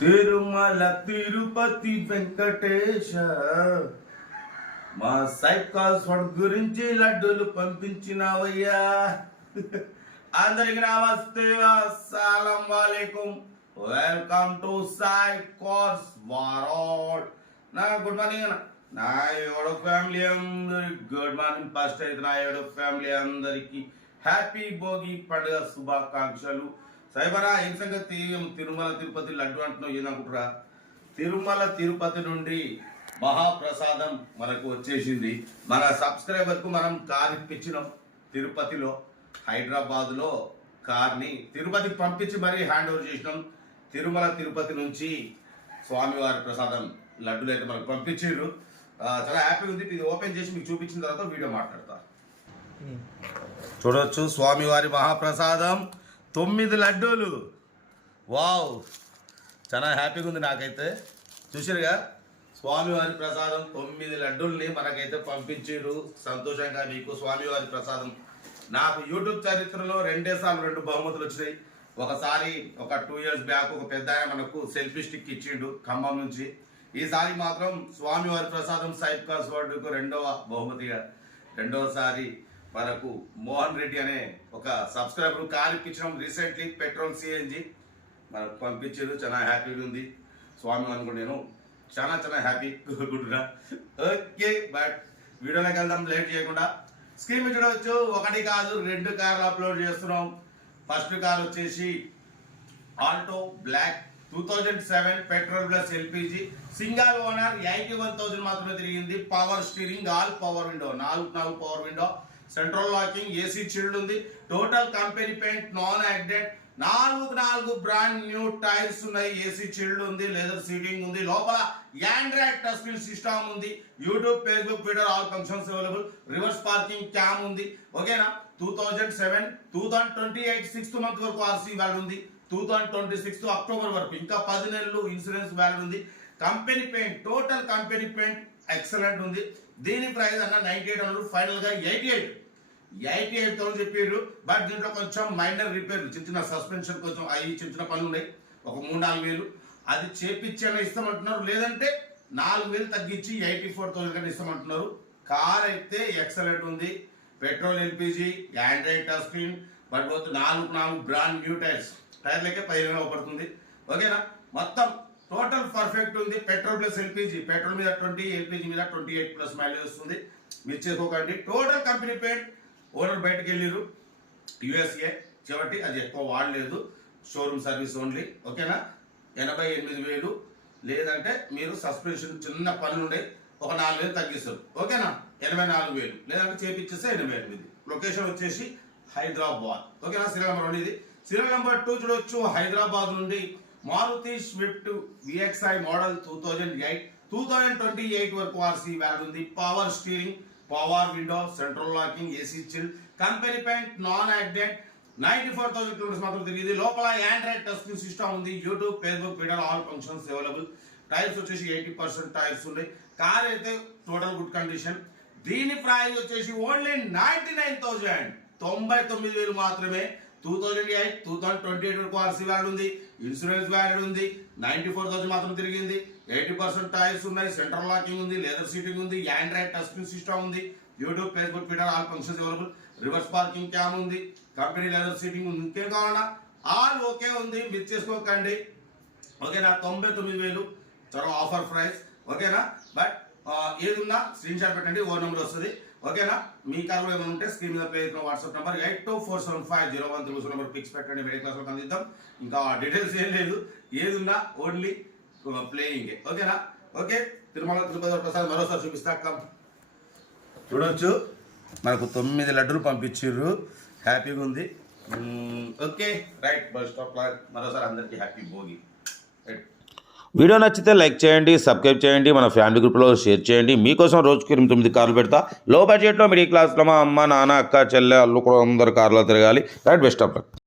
తిరుమల తిరుపతి వెంకటేశ మా సైకాల్ స్వామి గురించి లడ్డూలు పంపించినావయ్యా. అందరికి నమస్తే, అస్సలం వాలేకుం, వెల్కమ్ టు సైకాల్స్ వరల్డ్. నా గుడ్ మార్నింగ్ నా యోడో ఫ్యామిలీ అందరికి గుడ్ మార్నింగ్. ఫస్ట్ అయితే నా యోడో ఫ్యామిలీ అందరికి హ్యాపీ భోగి పండుగ శుభాకాంక్షలు. సైబరా ఏం సంగతి? తిరుమల తిరుపతి లడ్డు అంటున్నావు, ఏదనుకుంటురా? తిరుమల తిరుపతి నుండి మహాప్రసాదం మనకు వచ్చేసింది. మన సబ్స్క్రైబర్కు మనం కార్ ఇప్పించినాం. తిరుపతిలో హైదరాబాదులో కార్ని తిరుపతికి పంపించి మరీ హ్యాండ్ ఓవర్ చేసినాం. తిరుమల తిరుపతి నుంచి స్వామివారి ప్రసాదం లడ్డులు అయితే మనకు పంపించారు. చాలా హ్యాపీగా ఉంది. ఇది ఓపెన్ చేసి మీకు చూపించిన తర్వాత వీడియో మాట్లాడతా. చూడవచ్చు స్వామివారి మహాప్రసాదం 9 లడ్డూలు. వావ్, చాలా హ్యాపీగా ఉంది నాకైతే. చూసారుగా, స్వామివారి ప్రసాదం 9 లడ్డూల్ని మనకైతే పంపించారు. సంతోషంగా మీకు స్వామివారి ప్రసాదం. నాకు యూట్యూబ్ చరిత్రలో 2 సార్లు 2 బహుమతులు వచ్చినాయి. ఒకసారి ఒక 2 ఇయర్స్ బ్యాక్ ఒక పెద్ద ఆయన మనకు సెల్ఫీ స్టిక్ ఇచ్చిండు ఖమ్మం నుంచి. ఈసారి మాత్రం స్వామివారి ప్రసాదం సైకాల్స్ వరల్డ్కు 2వ బహుమతిగా, 2వసారి మనకు మోహన్ రెడ్డి అనే ఒక సబ్స్క్రైబర్ కార్ ఇప్పించడం రీసెంట్లీ పెట్రోల్ సిఎన్జి మనకు పంపించారు. చాలా హ్యాపీగా ఉంది. స్వామి అనుకో నేను చాలా హ్యాపీ గుడ్గా. ఓకే, బట్ వీడియోలోకి వెళ్దాం లేట్ చేయకుండా. స్క్రీన్ మీద చూడవచ్చు, 1 కాదు 2 కార్లు అప్లోడ్ చేస్తున్నాం. ఫస్ట్ కార్ వచ్చేసి Alto black 2007 petrol plus LPG single owner, 81,000 మాత్రమే తిరిగింది. Power steering, all power window, 4 power window, central locking, AC chilled ఉంది. Total company paint, non accident, 4 brand new tyres ఉన్నాయి. ఏసీ చిల్డ్ ఉంది, leather seating ఉంది. లోపల Android touch screen system ఉంది. YouTube, Facebook, Twitter all functions available. Reverse parking cam ఉంది. ఓకేనా? 2007 2028 6th month వరకు RC value ఉంది. 2026 అక్టోబర్ వరకు ఇంకా 10 నెలలు ఇన్సూరెన్స్ వ్యాల్యూ ఉంది. Company paint, total company paint excellent ఉంది. దీని ప్రైస్ అన్న 9800, ఫైనల్ గా 88,000 చెప్పారు. బట్ దీంట్లో కొంచెం మైనర్ రిపేర్, చిన్న సస్పెన్షన్ కొంచెం అవి చిన్న పనులు ఉన్నాయి. ఒక 3-4 వేలు అది చేపించేలా ఇస్తామంటున్నారు. లేదంటే 4 వేలు తగ్గించి 84,000 కంటే ఇస్తామంటున్నారు. కార్ అయితే ఎక్సలెంట్ ఉంది. Petrol, LPG, Android touch screen, but 4 brand new tyres. టైర్లకే 15,000 పడుతుంది. ఓకేనా? మొత్తం టోటల్ పర్ఫెక్ట్ ఉంది. పెట్రోల్ ప్లస్ ఎల్పిజి, పెట్రోల్ మీద 20, ఎల్పిజి మీద 28+ మైలేజ్ వస్తుంది. మిస్ చేసుకోకండి. Total company paint. ఓనర్ బయటకు వెళ్ళారు యుఎస్ఏ, కాబట్టి అది ఎక్కువ వాడలేదు. Showroom service only. ఓకేనా? 88,000. లేదంటే మీరు సస్పెన్షన్ చిన్న పనులు ఉండే ఒక 4 వేలు తగ్గిస్తారు. ఓకేనా? 84,000. లేదంటే చేపించేస్తే 88. లొకేషన్ వచ్చేసి హైదరాబాద్. ఓకేనా? సీరియల్ నెంబర్ 1 ఇది. సీరియల్ నెంబర్ 2 చూడొచ్చు. హైదరాబాద్ నుండి మారుతి స్విఫ్ట్ విఎక్స్ఐ మోడల్ 2028 వరకు ఆర్సీ వ్యాల్యూ ఉంది. Power steering, power window, central locking, AC chill, company paint, non accident, 94,000 kilometres మాత్రం తిరిగింది. లోపల ఆండ్రాయిడ్ టచ్ స్క్రీన్ సిస్టమ్ ఉంది. YouTube, Facebook, Twitter all functions available. Tyres వచ్చేసి 80% tyres ఉన్నాయి. కార్ అయితే total good condition. దీని price వచ్చేసి ఓన్లీ 99,000, 99,000 మాత్రమే. 2008 2028 వరకు ఆర్సీ వ్యాల్యూ ఉంది. ఇన్సూరెన్స్ వ్యాల్యూ ఉంది. 94,000 మాత్రం తిరిగింది. 80% టైర్స్ ఉన్నాయి. సెంట్రల్ లాకింగ్ ఉంది, లెదర్ సీటింగ్ ఉంది, ఆండ్రాయిడ్ టచ్ స్క్రీన్ సిస్టమ్ ఉంది. YouTube, Facebook, Twitter all functions available. Reverse parking cam ఉంది. కంపెనీ లెదర్ సీటింగ్ ఉంది. ఇంకేం కావాలన్నా ఆల్ ఓకే ఉంది. మిస్ చేసుకోకండి. ఓకేనా? 99,000 చాలా ఆఫర్ ప్రైస్. ఓకేనా? బట్ ఏదున్నా స్క్రీన్ షాట్ పెట్టండి, ఓ నెంబర్ వస్తుంది. ఓకేనా? మీ కార్ ఏమైనా ఉంటే స్క్రీన్ మీద ప్లే అవుతున్న వాట్సాప్ నెంబర్ 82475013 నెంబర్ పిక్స్ పెట్టండి. వీడియో క్లాస్ లో అందిద్దాం. ఇంకా డీటెయిల్స్ ఏం లేదు. ఏదున్నా ఓన్లీ ప్లేయింగ్. ఓకేనా? ఓకే, తిరుమల తిరుపతి ప్రసాద్ మరోసారి చూపిస్తా. చూడవచ్చు, మనకు 9 లడ్డూలు పంపించారు. హ్యాపీగా ఉంది. Okay, right. బస్ స్టాప్ మరోసారి అందరికీ హ్యాపీ భోగి. రైట్. వీడియో నచ్చితే లైక్ చేయండి, సబ్స్క్రైబ్ చేయండి, మన ఫ్యామిలీ గ్రూప్లో షేర్ చేయండి. మీకోసం రోజుకి 8-9 కార్లు పెడతా. లో బడ్జెట్లో మిడిల్ క్లాస్లో మా అమ్మ, నాన్న, అక్క, చెల్లె, అల్లు కూడా అందరు కార్లో తిరగాలి. Right, best of luck.